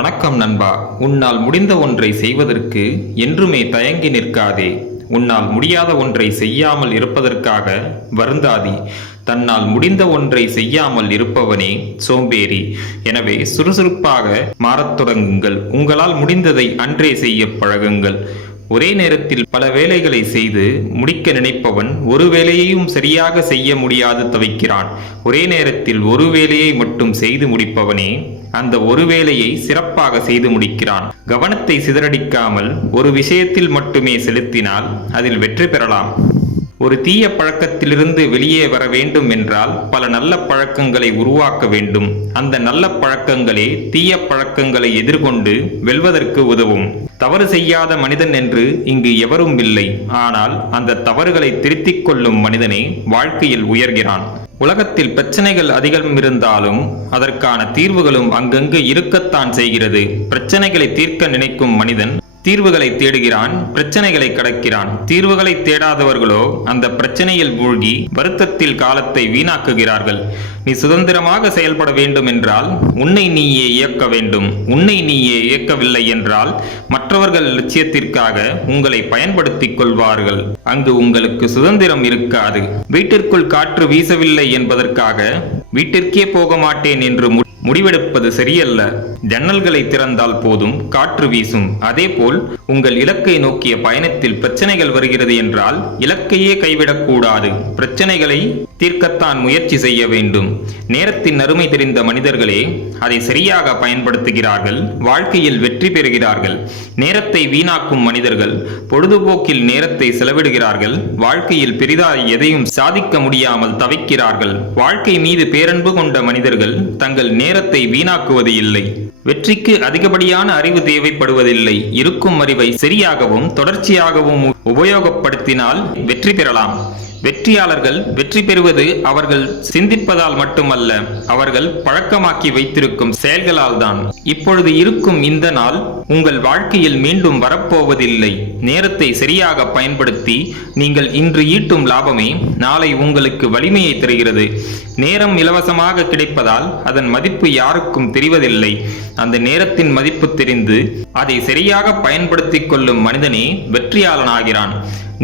வணக்கம் நண்பா. உன்னால் முடிந்த ஒன்றை செய்வதற்கு என்றுமே தயங்கி நிற்காதே. உன்னால் முடியாத ஒன்றை செய்யாமல் இருப்பதற்காக வருந்தாதே. தன்னால் முடிந்த ஒன்றை செய்யாமல் இருப்பவனே சோம்பேறி. எனவே சுறுசுறுப்பாக மாறத் தொடங்குங்கள். உங்களால் முடிந்ததை அன்றே செய்ய பழகுங்கள். ஒரே நேரத்தில் பல வேலைகளை செய்து முடிக்க நினைப்பவன் ஒரு வேலையையும் சரியாக செய்ய முடியாது தவிக்கிறான். ஒரே நேரத்தில் ஒரு வேலையை மட்டும் செய்து முடிப்பவனே அந்த ஒரு வேலையை சிறப்பாக செய்து முடிக்கிறான். கவனத்தை சிதறடிக்காமல் ஒரு விஷயத்தில் மட்டுமே செலுத்தினால் அதில் வெற்றி பெறலாம். ஒரு தீய பழக்கத்திலிருந்து வெளியே வர வேண்டும் என்றால் பல நல்ல பழக்கங்களை உருவாக்க வேண்டும். அந்த நல்ல பழக்கங்களே தீய பழக்கங்களை எதிர்கொண்டு வெல்வதற்கு உதவும். தவறு செய்யாத மனிதன் என்று இங்கு எவரும் இல்லை. ஆனால் அந்த தவறுகளை திருத்திக் கொள்ளும் மனிதனே வாழ்க்கையில் உயர்கிறான். உலகத்தில் பிரச்சனைகள் அதிகம் இருந்தாலும் அதற்கான தீர்வுகளும் அங்கங்கு இருக்கத்தான் செய்கிறது. பிரச்சனைகளை தீர்க்க நினைக்கும் மனிதன் தீர்வுகளை தேடுகிறான், பிரச்சனைகளை கடக்கிறான். தீர்வுகளை தேடாதவர்களோ அந்த பிரச்சனையில் மூழ்கி வருத்தத்தில் காலத்தை வீணாக்குகிறார்கள். நீ சுதந்திரமாக செயல்பட வேண்டும் என்றால் உன்னை நீயே இயக்க வேண்டும். உன்னை நீயே இயக்கவில்லை என்றால் மற்றவர்கள் லட்சியத்திற்காக உங்களை பயன்படுத்திக் கொள்வார்கள். அங்கு உங்களுக்கு சுதந்திரம் இருக்காது. வீட்டிற்குள் காற்று வீசவில்லை என்பதற்காக வீட்டிற்கே போக மாட்டேன் என்று முடிவெடுப்பது சரியல்ல. ஜன்னல்களை திறந்தால் போதும் காற்று வீசும். அதேபோல் உங்கள் இலக்கை நோக்கிய பயணத்தில் பிரச்சனைகள் வருகிறது என்றால் இலக்கையே கைவிடக்கூடாது. பிரச்சனைகளை தீர்க்கத்தான் முயற்சி செய்ய வேண்டும். நேரத்தின் அருமை தெரிந்த மனிதர்களே அதை சரியாக பயன்படுத்துகிறார்கள், வாழ்க்கையில் வெற்றி பெறுகிறார்கள். நேரத்தை வீணாக்கும் மனிதர்கள் பொழுதுபோக்கில் நேரத்தை செலவிடுகிறார்கள், வாழ்க்கையில் பெரிதாய் எதையும் சாதிக்க முடியாமல் தவிக்கிறார்கள். வாழ்க்கை மீது பேரன்பு கொண்ட மனிதர்கள் தங்கள் நேரத்தை வீணாக்குவது இல்லை. வெற்றிக்கு அதிகப்படியான அறிவு தேவைப்படுவதில்லை. இருக்கும் அறிவை சரியாகவும் தொடர்ச்சியாகவும் உபயோகப்படுத்தினால் வெற்றி பெறலாம். வெற்றியாளர்கள் வெற்றி பெறுவது அவர்கள் சிந்திப்பதால் மட்டுமல்ல, அவர்கள் பழக்கமாக்கி வைத்திருக்கும் செயல்களால் தான். இப்பொழுது இருக்கும் இந்த நாள் உங்கள் வாழ்க்கையில் மீண்டும் வரப்போவதில்லை. நேரத்தை சரியாக பயன்படுத்தி நீங்கள் இன்று ஈட்டும் லாபமே நாளை உங்களுக்கு வலிமையை தருகிறது. நேரம் இலவசமாக கிடைப்பதால் அதன் மதிப்பு யாருக்கும் தெரிவதில்லை. அந்த நேரத்தின் மதிப்பு தெரிந்து அதை சரியாக பயன்படுத்திக் கொள்ளும் மனிதனே வெற்றியாளனாகிறான்.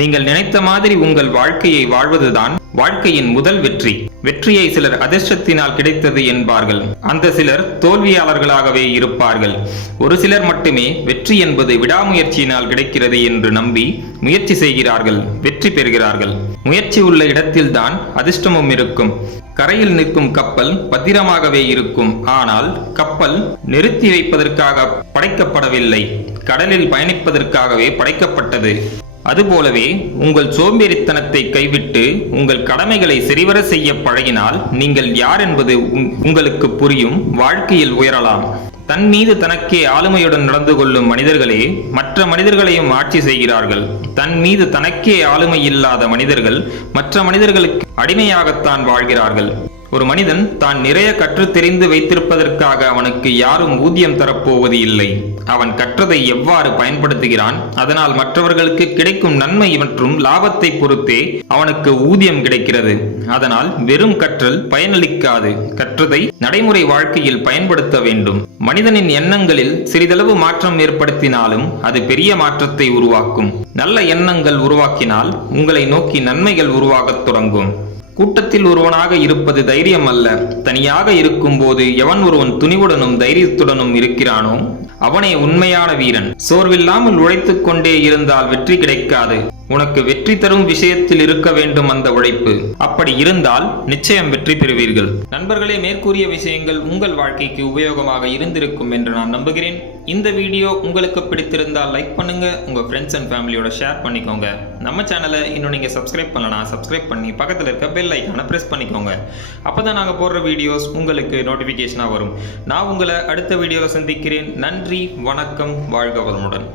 நீங்கள் நினைத்த மாதிரி உங்கள் வாழ்க்கையை வாழ்வதுதான் வாழ்க்கையின் முதல் வெற்றி. வெற்றியை சிலர் அதிர்ஷ்டத்தினால் கிடைத்தது என்பார்கள். அந்த சிலர் தோல்வியாளர்களாகவே இருப்பார்கள். ஒரு சிலர் மட்டுமே வெற்றி என்பது விடாமுயற்சியினால் கிடைக்கிறது என்று நம்பி முயற்சி செய்கிறார்கள், வெற்றி பெறுகிறார்கள். முயற்சி உள்ள இடத்தில்தான் அதிர்ஷ்டமும் இருக்கும். கரையில் நிற்கும் கப்பல் பத்திரமாகவே இருக்கும். ஆனால் கப்பல் நிறுத்தி வைப்பதற்காக படைக்கப்படவில்லை, கடலில் பயணிப்பதற்காகவே படைக்கப்பட்டது. அதுபோலவே உங்கள் சோம்பேறித்தனத்தை கைவிட்டு உங்கள் கடமைகளை சரிவர செய்ய பழகினால் நீங்கள் யார் என்பது உங்களுக்கு புரியும். வாழ்க்கையில் உயரலாம். தன் மீது தனக்கே ஆளுமையுடன் நடந்து கொள்ளும் மனிதர்களே மற்ற மனிதர்களையும் ஆட்சி செய்கிறார்கள். தன் மீது தனக்கே ஆளுமை இல்லாத மனிதர்கள் மற்ற மனிதர்களுக்கு அடிமையாகத்தான் வாழ்கிறார்கள். ஒரு மனிதன் தான் நிறைய கற்று தெரிந்து வைத்திருப்பதற்காக அவனுக்கு யாரும் ஊதியம் தரப்போவது இல்லை. அவன் கற்றதை எவ்வாறு பயன்படுத்துகிறான், அதனால் மற்றவர்களுக்கு கிடைக்கும் நன்மை மற்றும் லாபத்தை பொறுத்தே அவனுக்கு ஊதியம் கிடைக்கிறது. அதனால் வெறும் கற்றல் பயனளிக்காது. கற்றதை நடைமுறை வாழ்க்கையில் பயன்படுத்த வேண்டும். மனிதனின் எண்ணங்களில் சிறிதளவு மாற்றம் ஏற்படுத்தினாலும் அது பெரிய மாற்றத்தை உருவாக்கும். நல்ல எண்ணங்கள் உருவாக்கினால் உங்களை நோக்கி நன்மைகள் உருவாகத் தொடங்கும். கூட்டத்தில் ஒருவனாக இருப்பது தைரியம் அல்ல. தனியாக இருக்கும் போது எவன் ஒருவன் துணிவுடனும் தைரியத்துடனும் இருக்கிறானோ அவனே உண்மையான வீரன். சோர்வில்லாமல் உழைத்துக் கொண்டே இருந்தால் வெற்றி கிடைக்காது. உனக்கு வெற்றி தரும் விஷயத்தில் இருக்க வேண்டும் அந்த உழைப்பு. அப்படி இருந்தால் நிச்சயம் வெற்றி பெறுவீர்கள். நண்பர்களே, மேற்கூறிய விஷயங்கள் உங்கள் வாழ்க்கைக்கு உபயோகமாக இருந்திருக்கும் என்று நான் நம்புகிறேன். இந்த வீடியோ உங்களுக்கு பிடித்திருந்தால் லைக் பண்ணுங்க, உங்க ஃப்ரெண்ட்ஸ் அண்ட் ஃபேமிலியோட ஷேர் பண்ணிக்கோங்க. நம்ம சேனலை இன்னும் நீங்க சப்ஸ்கிரைப் பண்ணலாம், சப்ஸ்கிரைப் பண்ணி பக்கத்தில் இருக்க பெல் ஐக்கானை பிரஸ் பண்ணிக்கோங்க. அப்பதான் நாங்கள் போடுற வீடியோஸ் உங்களுக்கு நோட்டிஃபிகேஷனாக வரும். நான் உங்களை அடுத்த வீடியோவில் சந்திக்கிறேன். நன்றி, வணக்கம், வாழ்க வளமுடன்.